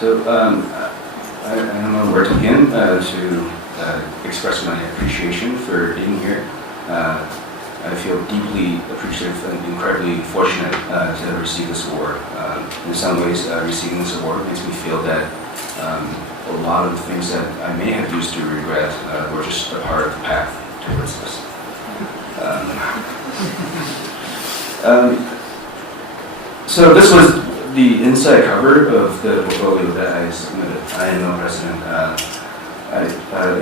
So I don't know where to begin to express my appreciation for being here. I feel deeply appreciative and incredibly fortunate to receive this award. In some ways, receiving this award makes me feel that a lot of the things that I may have used to regret were just a part of the path towards this. So this was the inside cover of the portfolio that I submitted. I am no president.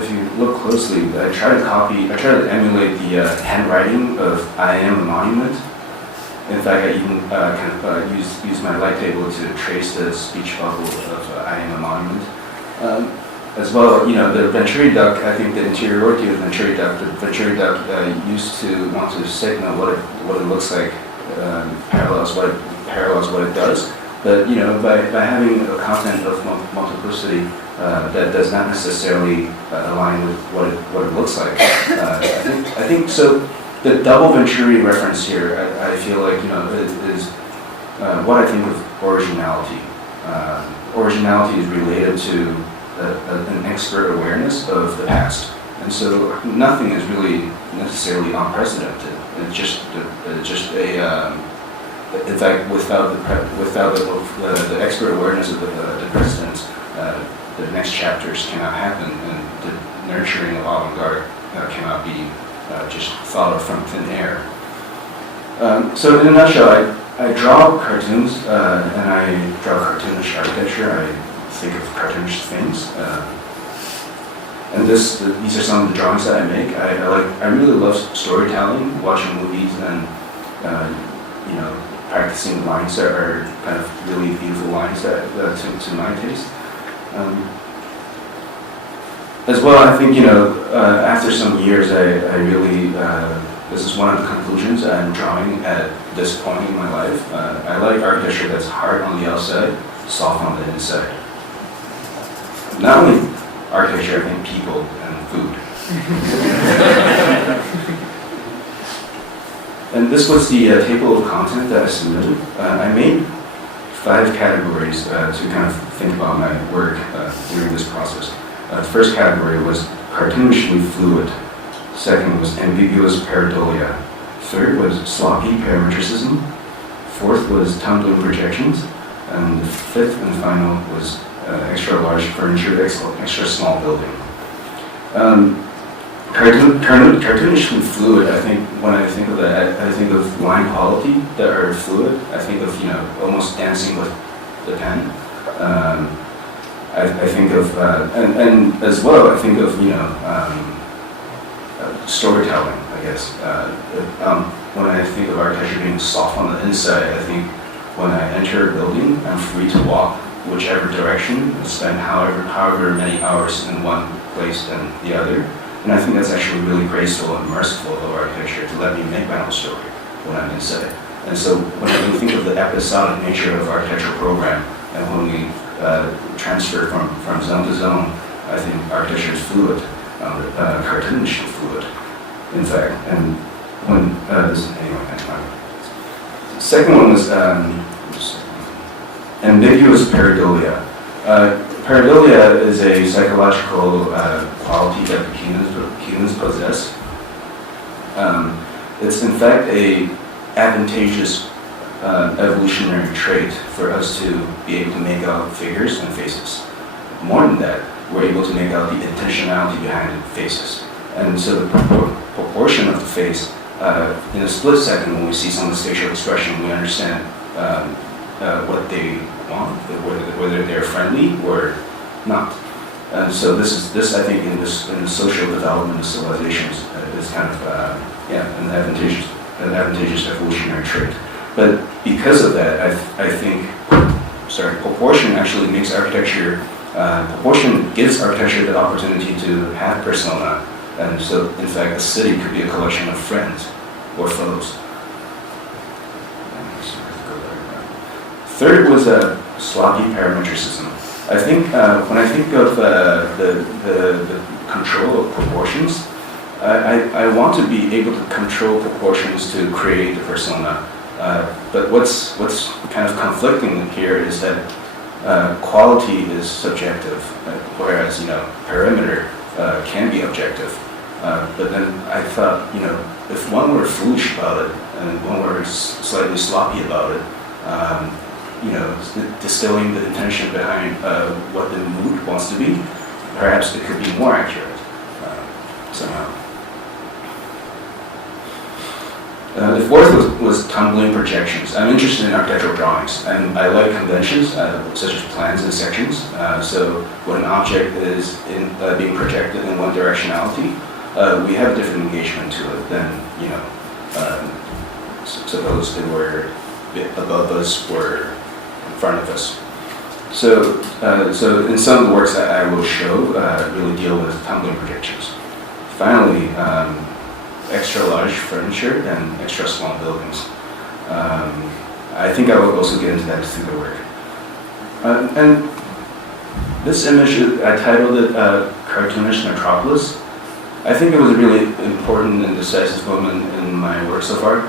If you look closely, I try to emulate the handwriting of I am a monument. In fact, I even use my light table to trace the speech bubble of I am a monument. As well, the Venturi duck, I think the interiority of the Venturi duck used to want to signal what it looks like, parallels what it does. But by having a content of multiplicity that does not necessarily align with what it looks like, I think so. The double Venturi reference here, I feel like is what I think of originality. Originality is related to an expert awareness of the past, and so nothing is really necessarily unprecedented. It's just a in fact, without the expert awareness of the precedents, the next chapters cannot happen, and the nurturing of avant-garde cannot be just thought of from thin air. So in a nutshell, I draw cartoons, and I draw cartoonish architecture. I think of cartoonish things. And these are some of the drawings that I make. I really love storytelling, watching movies, and practicing lines that are kind of really beautiful lines that to my taste. As well, I think after some years, I really this is one of the conclusions I'm drawing at this point in my life. I like architecture that's hard on the outside, soft on the inside. Not only architecture, I think people and food. And this was the table of content that I submitted. I made 5 categories to kind of think about my work during this process. The first category was cartoonishly fluid. Second was ambiguous pareidolia. Third was sloppy parametricism. Fourth was tumbling projections. And the fifth and final was extra large furniture, extra small building. Cartoonishly fluid, I think when I think of that, I think of line quality that are fluid. I think of almost dancing with the pen. I think of and as well I think of storytelling. I guess when I think of architecture being soft on the inside, I think when I enter a building, I'm free to walk whichever direction and spend however many hours in one place than the other. And I think that's actually really graceful and merciful of architecture to let me make my own story when I'm inside. And so when we think of the episodic nature of architectural program, and when we transfer from zone to zone, I think architecture is fluid, cartoonishly fluid, in fact. And when second one was ambiguous pareidolia. Pareidolia is a psychological quality that humans possess. It's in fact a advantageous evolutionary trait for us to be able to make out figures and faces. More than that, we're able to make out the intentionality behind the faces. And so the proportion of the face, in a split second when we see someone's facial expression, we understand what they want, whether they're friendly or not. And so this I think in the social development of civilizations is kind of an advantageous evolutionary trait. But because of that, I think proportion actually makes architecture. Proportion gives architecture the opportunity to have persona, and so in fact a city could be a collection of friends or foes. Third was sloppy parametricism. I think when I think of the control of proportions, I want to be able to control proportions to create the persona. But what's kind of conflicting here is that quality is subjective, whereas perimeter can be objective. But then I thought, if one were foolish about it and one were slightly sloppy about it, distilling the intention behind what the mood wants to be, perhaps it could be more accurate somehow. The fourth was tumbling projections. I'm interested in architectural drawings, and I like conventions such as plans and sections. So when an object is being projected in one directionality, we have a different engagement to it than suppose it were above us or in front of us. So in some of the works that I will show really deal with tumbling projections. Finally, extra large furniture and extra small buildings. I think I will also get into that through the work. And this image, I titled it Cartoonish Metropolis. I think it was a really important and decisive moment in my work so far,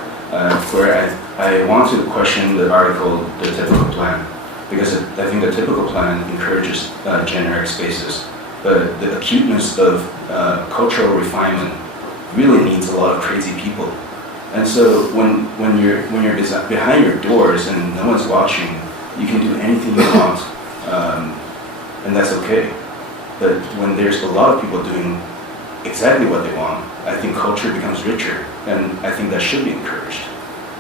where I want to question the article, the typical plan, because I think the typical plan encourages generic spaces, but the acuteness of cultural refinement really needs a lot of crazy people. And so when you're behind your doors and no one's watching, you can do anything you want, and that's okay. But when there's a lot of people doing exactly what they want, I think culture becomes richer, and I think that should be encouraged.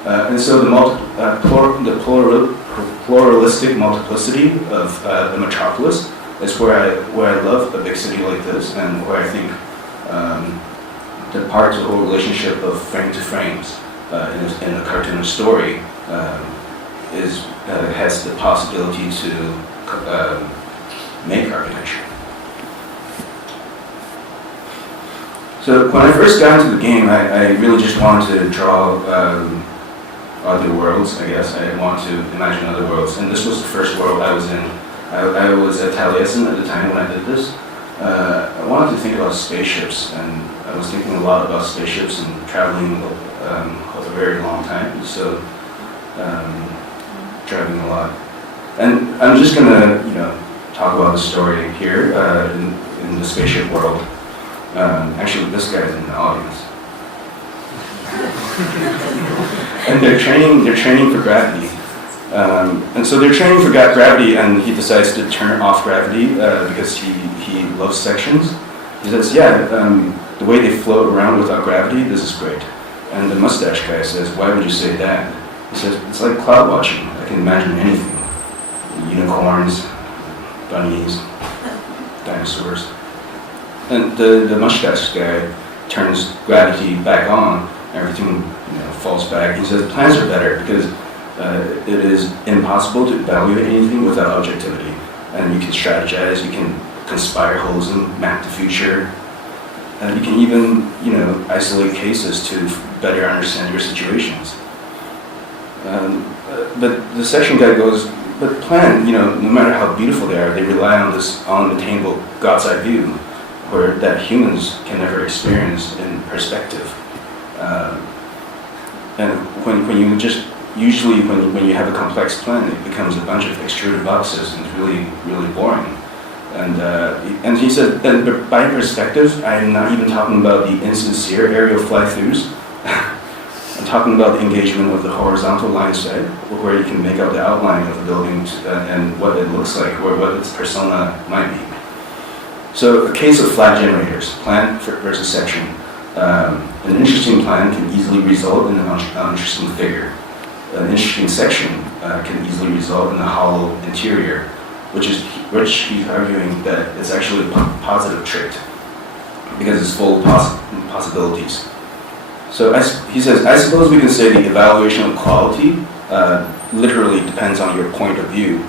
And so the pluralistic multiplicity of the metropolis is where I love a big city like this, and where I think the part of the whole relationship of frame to frames in a cartoonish story has the possibility to make architecture. So when I first got into the game, I really just wanted to draw other worlds, I guess. I wanted to imagine other worlds, and this was the first world I was in. I was at Taliesin at the time when I did this. I wanted to think about spaceships, and I was thinking a lot about spaceships and traveling a very long time, so driving a lot. And I'm just gonna, talk about the story here in the spaceship world. Actually, this guy's in the audience. And they're training for gravity. And so they're training for gravity, and he decides to turn off gravity because he loves sections. He says, the way they float around without gravity, this is great. And the mustache guy says, why would you say that? He says, it's like cloud watching. I can imagine anything. Unicorns, bunnies, dinosaurs. And the mustache guy turns gravity back on, everything falls back. He says plans are better because it is impossible to evaluate anything without objectivity. And you can strategize, you can conspire holism, map the future, and you can even isolate cases to better understand your situations. But the section guy goes, but plan, no matter how beautiful they are, they rely on this unattainable God's eye view, where that humans can never experience in perspective. And when you just, usually when you have a complex plan, it becomes a bunch of extruded boxes and it's really, really boring. And he said, then by perspective, I'm not even talking about the insincere aerial fly-throughs. I'm talking about the engagement of the horizontal line set, where you can make out the outline of the building and what it looks like, or what its persona might be. So a case of flat generators, plan versus section. An interesting plan can easily result in an uninteresting figure. An interesting section can easily result in a hollow interior, which he's arguing that it's actually a positive trait because it's full of possibilities. So he says, I suppose we can say the evaluation of quality literally depends on your point of view.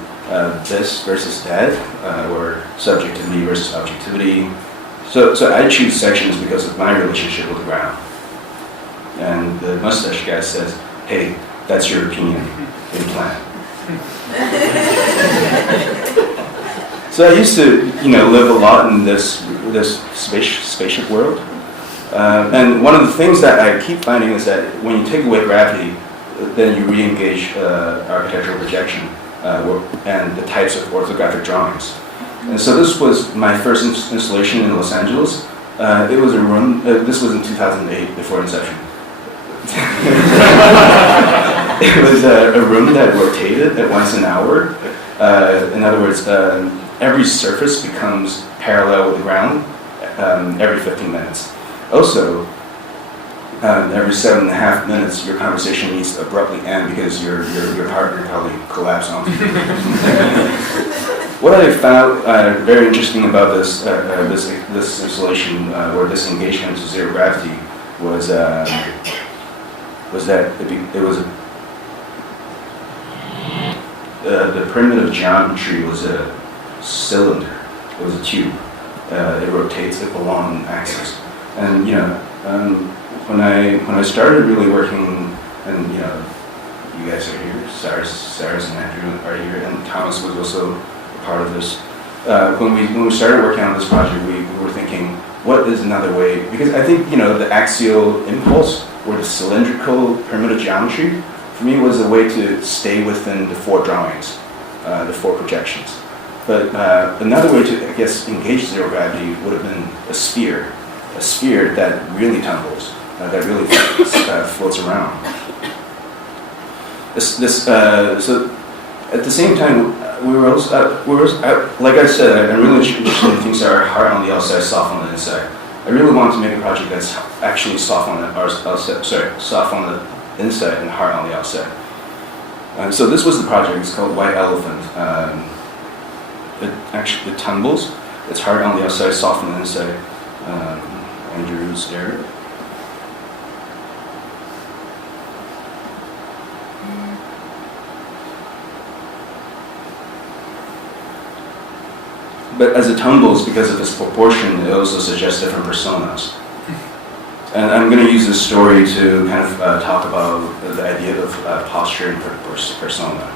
This versus that, or subjectivity versus objectivity. So I choose sections because of my relationship with the ground. And the mustache guy says, hey, that's your opinion in plan. So I used to, live a lot in this spaceship world. And one of the things that I keep finding is that when you take away gravity, then you re-engage architectural projection. and the types of orthographic drawings. And so this was my first installation in Los Angeles. It was a room, this was in 2008, before inception. It was a room that rotated at once an hour. In other words, every surface becomes parallel with the ground every 15 minutes. Also, every 7.5 minutes, your conversation needs to abruptly end because your partner probably collapsed on you. What I found very interesting about this installation, or this engagement to zero gravity, was that it was the primitive geometry was a cylinder. It was a tube. It rotates along an axis, and when I started really working, and you guys are here, Cyrus and Andrew are here, and Thomas was also a part of this. When we started working on this project, we were thinking, what is another way? Because I think the axial impulse or the cylindrical primitive geometry for me was a way to stay within the 4 drawings, the 4 projections. But another way to, I guess, engage zero gravity would have been a sphere that really tumbles, that really floats around. So at the same time, we were also, like I said, I'm really interested in things that are hard on the outside, soft on the inside. I really want to make a project that's actually soft on the outside, soft on the inside and hard on the outside. So this was the project. It's called White Elephant. It tumbles. It's hard on the outside, soft on the inside. Andrew's there. But as it tumbles, because of its proportion, it also suggests different personas. And I'm going to use this story to kind of talk about the idea of posture and persona.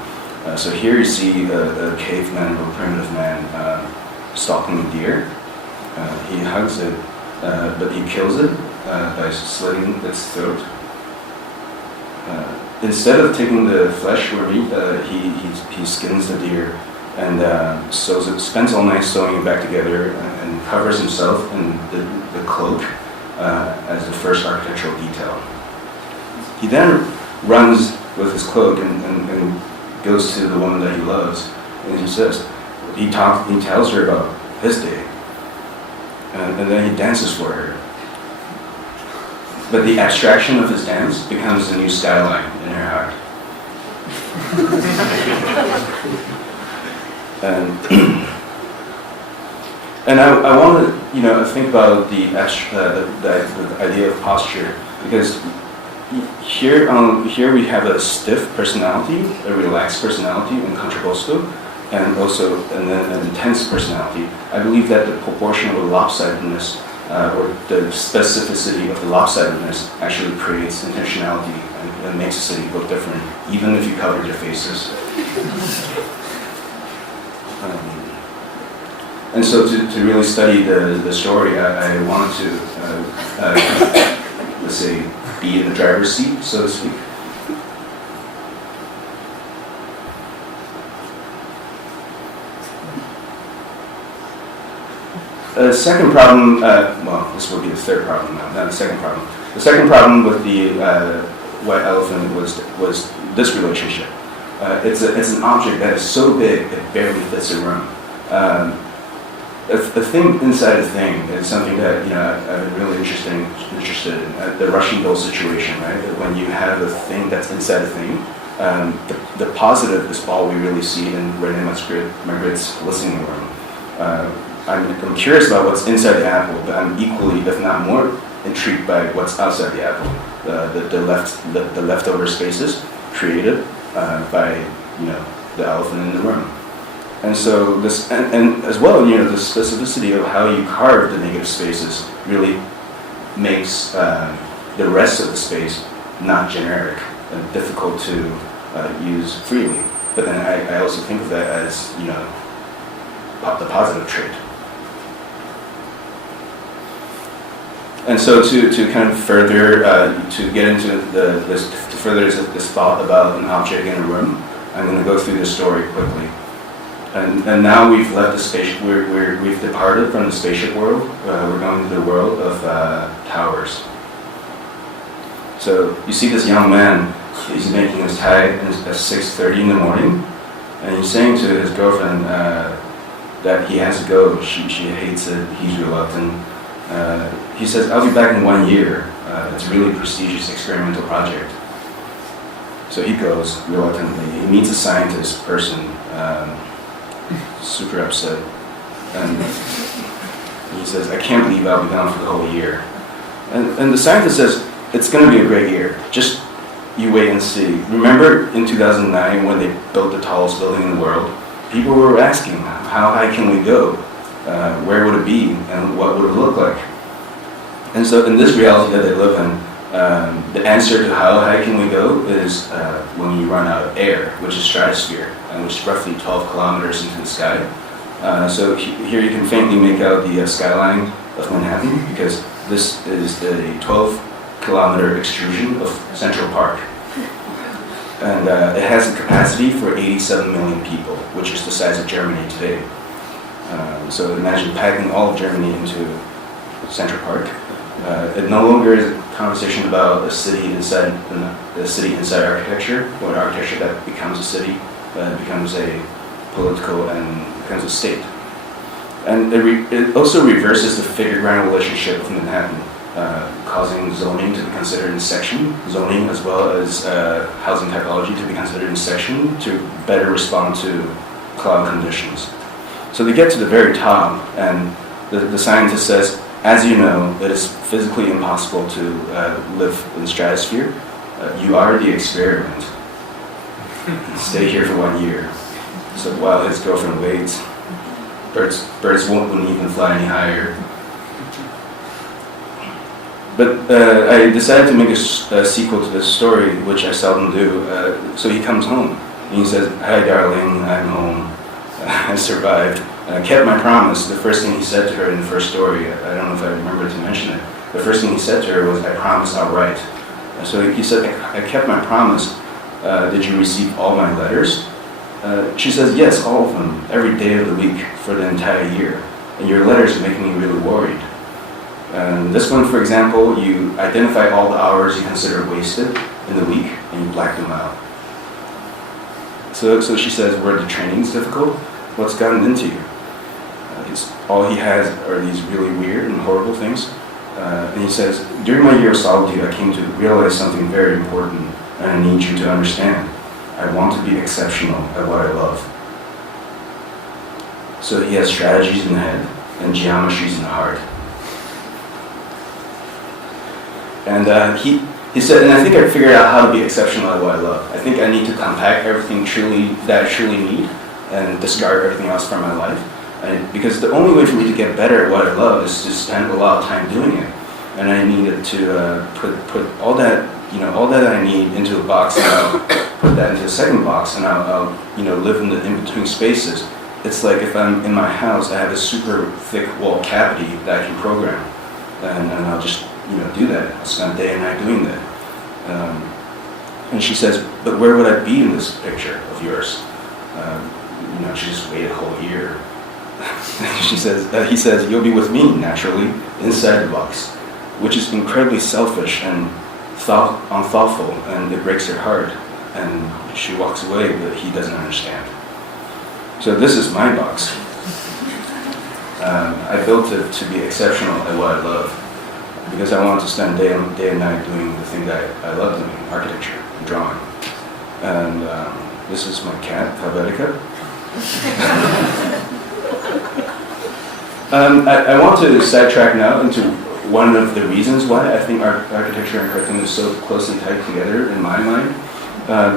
So here you see a caveman or primitive man stalking a deer. He hugs it, but he kills it by slitting its throat. Instead of taking the flesh or meat, he skins the deer and spends all night sewing it back together and covers himself in the cloak as the first architectural detail. He then runs with his cloak and goes to the woman that he loves, and he tells her about his day, and then he dances for her. But the abstraction of his dance becomes the new skyline in her heart. And I want to, think about the idea of posture, because here we have a stiff personality, a relaxed personality in contrapposto, and also an intense personality. I believe that the proportion of the lopsidedness or the specificity of the lopsidedness actually creates intentionality and makes the city look different, even if you cover your faces. And so to really study the story, I wanted to, let's say, be in the driver's seat, so to speak. The second problem, this will be the third problem now, not the second problem. The second problem with the White Elephant was this relationship. It's an object that is so big it barely fits a room. The thing inside a thing is something that I've been really interested in. The Russian doll situation, right? When you have a thing that's inside a thing, the positive is all we really see in René Magritte's listening room. I'm curious about what's inside the apple, but I'm equally, if not more, intrigued by what's outside the apple. The leftover spaces created by the elephant in the room. And so this, and as well, the specificity of how you carve the negative spaces really makes the rest of the space not generic and difficult to use freely. But then I also think of that as the positive trait. And so to kind of further to get into to further this thought about an object in a room, I'm going to go through this story quickly. And now we've left the spaceship, we've departed from the spaceship world. We're going to the world of towers. So you see this young man, he's making his tie at 6:30 in the morning, and he's saying to his girlfriend that he has to go. She hates it, he's reluctant. He says, I'll be back in 1 year. It's a really prestigious experimental project. So he goes reluctantly. He meets a scientist person, super upset. And he says, I can't believe I'll be gone for the whole year. And the scientist says, it's going to be a great year. Just you wait and see. Remember in 2009 when they built the tallest building in the world? People were asking, how high can we go? Where would it be? And what would it look like? And so in this reality that they live in, the answer to how high can we go is when you run out of air, which is stratosphere, which is roughly 12 kilometers into the sky. So here you can faintly make out the skyline of Manhattan, because this is the 12-kilometer extrusion of Central Park. And it has the capacity for 87 million people, which is the size of Germany today. So imagine packing all of Germany into Central Park. It no longer is a conversation about a city inside architecture, or an architecture that becomes a city, becomes a political and becomes a state. And it also reverses the figure-ground relationship of Manhattan, causing zoning to be considered in section, zoning as well as housing typology to be considered in section to better respond to cloud conditions. So they get to the very top, and the scientist says, as you know, it is physically impossible to live in the stratosphere. You are the experiment. Stay here for 1 year. So while his girlfriend waits, birds wouldn't even fly any higher. But I decided to make a sequel to this story, which I seldom do. So he comes home, and he says, hi darling, I'm home. I survived. I kept my promise. The first thing he said to her in the first story, I don't know if I remember to mention it, the first thing he said to her was, I promise I'll write. So he said, I kept my promise. Did you receive all my letters? She says, yes, all of them, every day of the week for the entire year. And your letters make me really worried. This one, for example, you identify all the hours you consider wasted in the week, and you black them out. So she says, were the trainings difficult? What's gotten into you? All he has are these really weird and horrible things. And he says, during my year of solitude, I came to realize something very important, and I need you to understand. I want to be exceptional at what I love. So he has strategies in the head and geometries in the heart. And he said, and I think I figured out how to be exceptional at what I love. I think I need to compact everything that I truly need and discard everything else from my life. Because the only way for me to get better at what I love is to spend a lot of time doing it. And I needed to put all that, all that I need into a box, and I'll put that into a second box, and I'll live in the in-between spaces. It's like if I'm in my house, I have a super thick wall cavity that I can program. And I'll just, do that. I'll spend day and night doing that. And she says, but where would I be in this picture of yours? She just waited a whole year. He says, you'll be with me, naturally, inside the box, which is incredibly selfish and unthoughtful, and it breaks her heart. And she walks away, but he doesn't understand. So this is my box. I built it to be exceptional at what I love, because I want to spend day and night doing the thing that I love doing, architecture and drawing. And this is my cat, Helvetica. I want to sidetrack now into one of the reasons why I think architecture and cartoon is so closely tied together in my mind.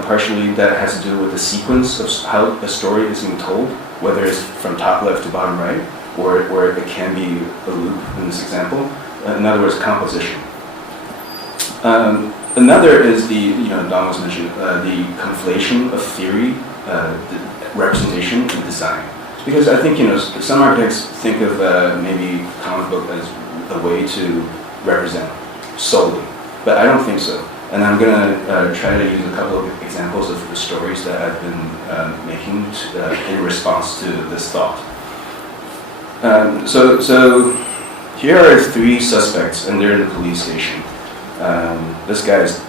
Partially that has to do with the sequence of how a story is being told, whether it's from top left to bottom right, or it can be a loop in this example. In other words, composition. Another is Don was mentioned, the conflation of theory, the representation, and design. Because I think, some architects think of maybe comic book as a way to represent solely, but I don't think so. And I'm going to try to use a couple of examples of the stories that I've been making in response to this thought. So here are 3 suspects, and they're in the police station. This guy's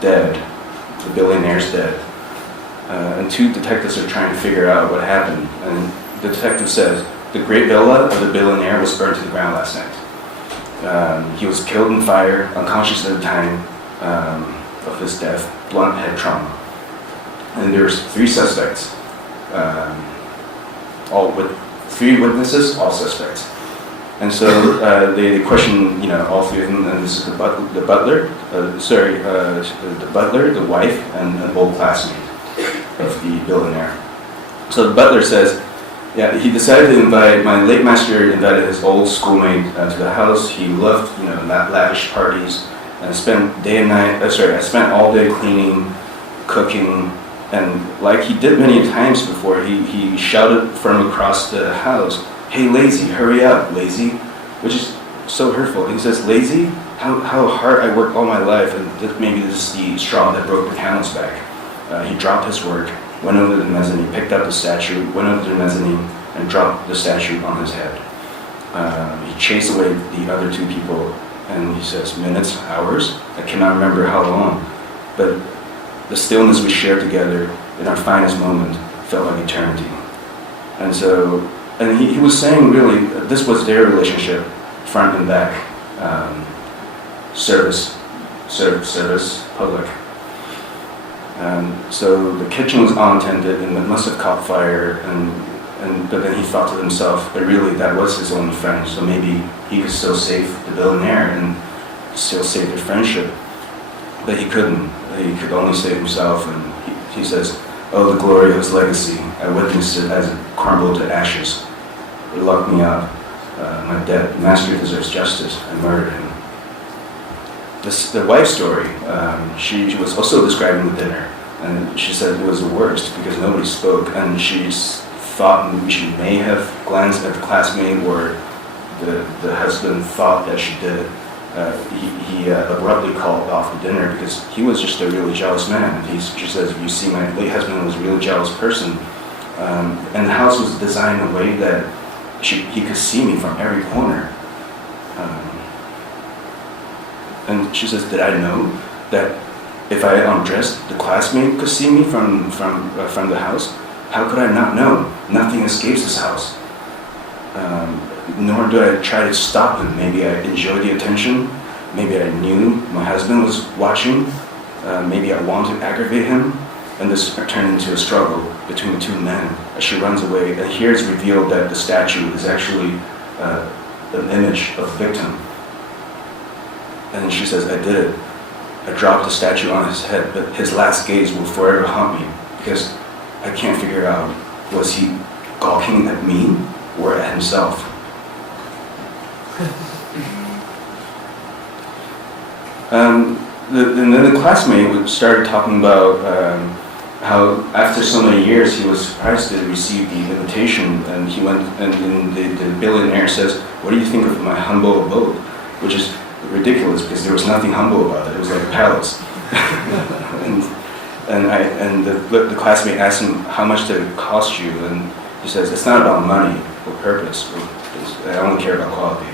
dead. The billionaire's dead. And 2 detectives are trying to figure out what happened. And the detective says, the great villa of the billionaire was burned to the ground last night. He was killed in fire, unconscious at the time of his death, blunt head trauma. And there's 3 suspects, all with 3 witnesses, all suspects. And so they question, all 3 of them, and this is the butler, the wife, and an old classmate of the billionaire. So the butler says, yeah, he decided to invite, my late master invited his old schoolmate to the house. He loved, lavish parties, and I spent day and night, I spent all day cleaning, cooking, and like he did many times before, he shouted from across the house, hey lazy, hurry up, lazy, which is so hurtful. He says, lazy? How hard I worked all my life, and maybe this is the straw that broke the camel's back. He dropped his work, went over the mezzanine, picked up the statue, went over the mezzanine, and dropped the statue on his head. He chased away the other 2 people, and he says, minutes, hours? I cannot remember how long, but the stillness we shared together in our finest moment felt like eternity. And so, and he was saying really, this was their relationship, front and back, service, public. So the kitchen was unattended and it must have caught fire, but then he thought to himself, but really that was his only friend, so maybe he could still save the billionaire and still save their friendship. But he couldn't. He could only save himself, and he says, oh, the glory of his legacy. I witnessed it as it crumbled to ashes. It locked me up. My dead master deserves justice. I murdered him. The wife's story, she was also describing the dinner, and she said it was the worst because nobody spoke, and she thought she may have glanced at the classmate, or the husband thought that she did. He abruptly called off the dinner because he was just a really jealous man. She says, if you see, my late husband was a really jealous person, and the house was designed in a way that he could see me from every corner. And she says, did I know that if I undressed, the classmate could see me from the house? How could I not know? Nothing escapes this house. Nor do I try to stop him. Maybe I enjoyed the attention. Maybe I knew my husband was watching. Maybe I wanted to aggravate him. And this turned into a struggle between the 2 men. As she runs away, and here it's revealed that the statue is actually an image of the victim. And she says, I did it. I dropped the statue on his head, but his last gaze will forever haunt me because I can't figure out, was he gawking at me or at himself? And then the classmate started talking about how after so many years he was surprised to receive the invitation, and he went, and the billionaire says, what do you think of my humble abode? Which is ridiculous because there was nothing humble about it. It was like a palace. and the classmate asked him, how much did it cost you? And he says, it's not about money or purpose. I only care about quality.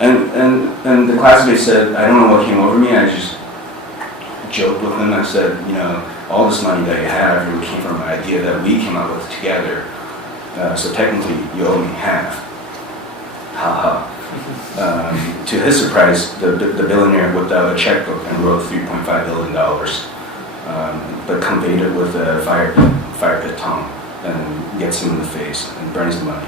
And the classmate said, I don't know what came over me. I just joked with him. I said, all this money that you have really came from an idea that we came up with together. So technically, you owe me half. Ha ha. To his surprise, the billionaire whipped out a checkbook and wrote $3.5 billion, but conveyed it with a fire pit tongue and gets him in the face and burns the money.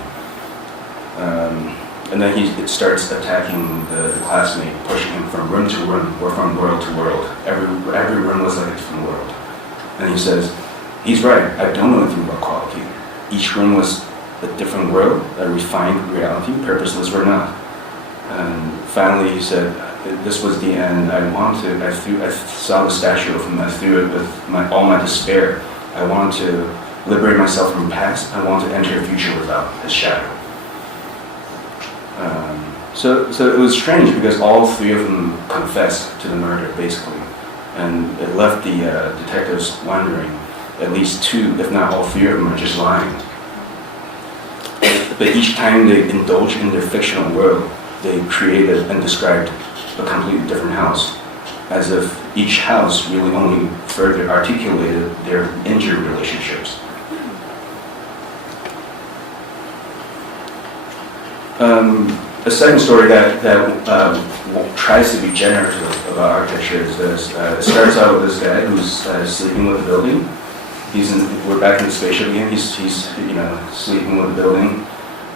And then he starts attacking the classmate, pushing him from room to room or from world to world. Every room was like a different world. And he says, he's right, I don't know anything about quality. Each room was a different world, a refined reality, purposeless or not. And finally he said, this was the end. I saw the statue of him, I threw it with all my despair. I wanted to liberate myself from the past. I wanted to enter a future without his shadow. So it was strange because all 3 of them confessed to the murder, basically. and it left the detectives wondering. At least two, if not all three of them, are just lying. But each time they indulge in their fictional world, they created and described a completely different house, as if each house really only further articulated their injured relationships. A second story that tries to be generative about architecture is this. It starts out with this guy who's sleeping with a building. We're back in the spaceship again. He's sleeping with a building,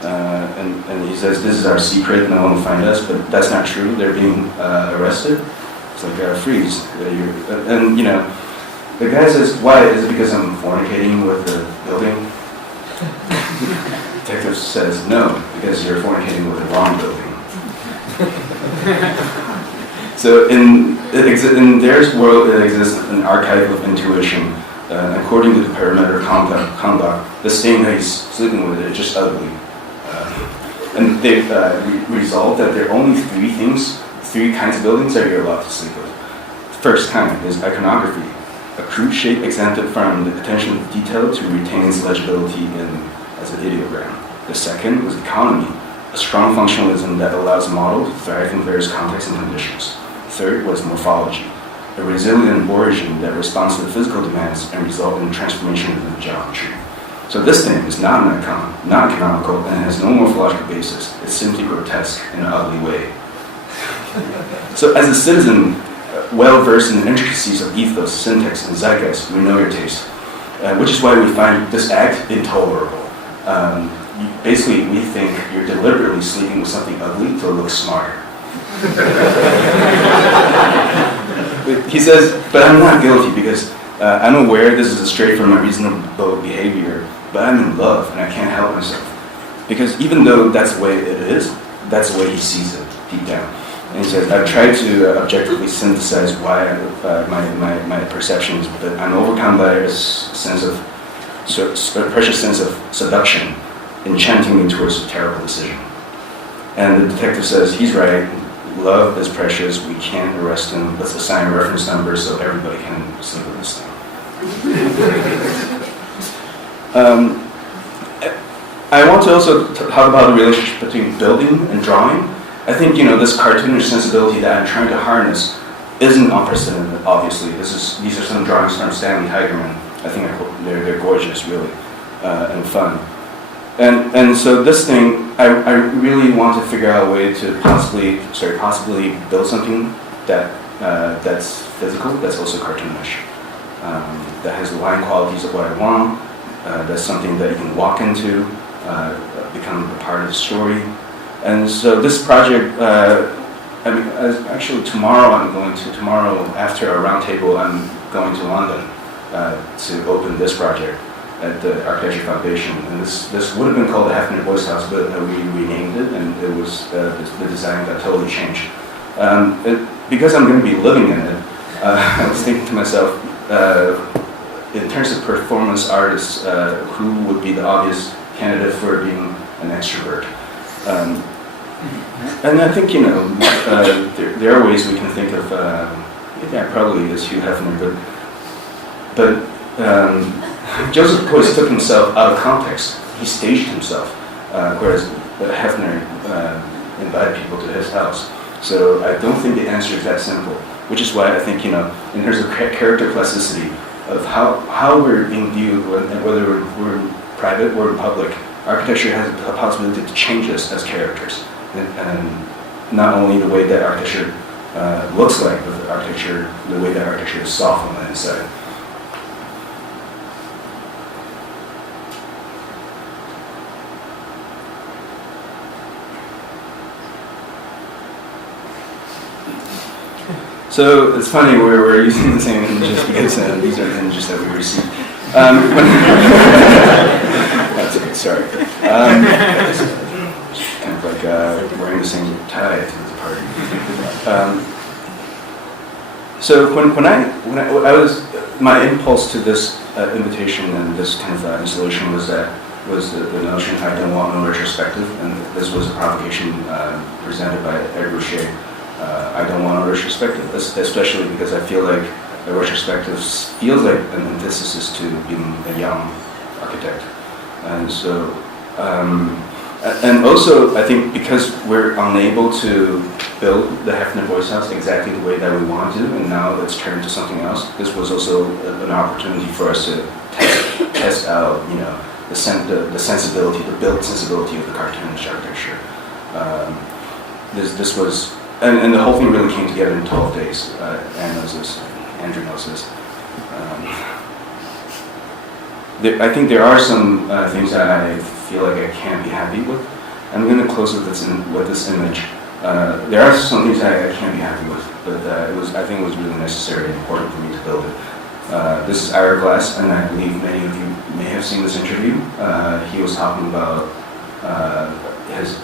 and he says, "This is our secret. No one will find us." But that's not true. They're being arrested. It's like freeze. And the guy says, "Why? Is it because I'm fornicating with the building?" Detective says, "No, because you're fornicating with the wrong building." So in their world, it exists an archive of intuition. According to the parameter conduct, this thing that he's sleeping with is just ugly. And they've resolved that there are only three kinds of buildings that you're allowed to sleep with. The first kind is iconography, a crude shape exempted from the attention to detail to retain its legibility as an ideogram. The second was economy, a strong functionalism that allows a model to thrive in various contexts and conditions. Third was morphology, a resilient origin that responds to the physical demands and results in transformation of the geometry. So this thing is not an icon, not canonical, and has no morphological basis. It's simply grotesque in an ugly way. So as a citizen, well-versed in the intricacies of ethos, syntax, and zeitgeist, we know your taste, which is why we find this act intolerable. Basically, we think you're deliberately sleeping with something ugly to look smarter. He says, but I'm not guilty because I'm aware this is straight from my reasonable behavior, but I'm in love and I can't help myself. Because even though that's the way it is, that's the way he sees it deep down. And he says, I've tried to objectively synthesize why my perceptions, but I'm overcome by a precious sense of seduction, enchanting me towards a terrible decision. And the detective says, he's right. Love is precious. We can't arrest him. Let's assign a reference number so everybody can sleep with this thing. I want to also talk about the relationship between building and drawing. I think this cartoonish sensibility that I'm trying to harness isn't unprecedented. Obviously, these are some drawings from Stanley Tigerman. I think they're gorgeous, really, and fun. And so this thing, I really want to figure out a way to possibly build something that's physical, that's also cartoonish, that has the line qualities of what I want, that's something that you can walk into, become a part of the story. And so this project, actually tomorrow after our roundtable, I'm going to London to open this project at the Architecture Foundation, and this would have been called the Hefner Boys House, but we renamed it, and it was the design got totally changed. Because I'm going to be living in it, I was thinking to myself, in terms of performance artists, who would be the obvious candidate for being an extrovert? And I think there are ways we can think of. Probably is Hugh Hefner, but. Joseph Beuys took himself out of context. He staged himself, whereas Hefner invited people to his house. So I don't think the answer is that simple, which is why I think, in terms of character plasticity, of how we're being viewed, whether we're private or in public, architecture has a possibility to change us as characters. And not only the way that architecture looks like, but the way that architecture is soft on the inside. So it's funny we're using the same images because these are the images that we received. That's okay, sorry. Kind of like wearing the same tie to the party. So when I was, my impulse to this invitation and this kind of installation was the notion I don't want no retrospective, and this was a provocation presented by Ed Rocher. I don't want a retrospective, especially because I feel like the retrospective feels like an antithesis to being a young architect. And so, and also, I think because we're unable to build the Hefner Voice House exactly the way that we want to, and now it's turned into something else, this was also an opportunity for us to test out, the sensibility, the built sensibility of the cartoonish architecture. This was, and the whole thing really came together in 12 days. Anne knows this, Andrew knows this. I think there are some things that I feel like I can't be happy with. I'm going to close with this image. There are some things that I can't be happy with, but I think it was really necessary and important for me to build it. This is Hourglass, and I believe many of you may have seen this interview. He was talking about,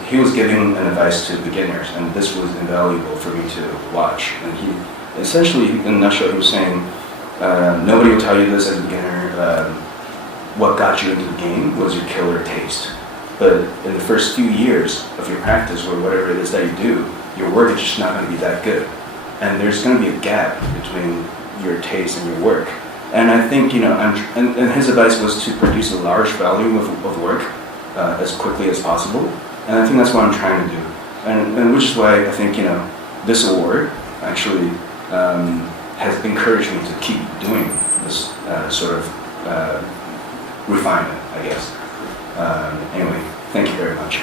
he was giving an advice to beginners, and this was invaluable for me to watch. And he, essentially, in a nutshell, he was saying, nobody will tell you this as a beginner. What got you into the game was your killer taste. But in the first few years of your practice, or whatever it is that you do, your work is just not going to be that good. And there's going to be a gap between your taste and your work. And I think, and his advice was to produce a large volume of work as quickly as possible. And I think that's what I'm trying to do. And which is why I think, this award actually has encouraged me to keep doing this sort of refinement, I guess. Anyway, thank you very much.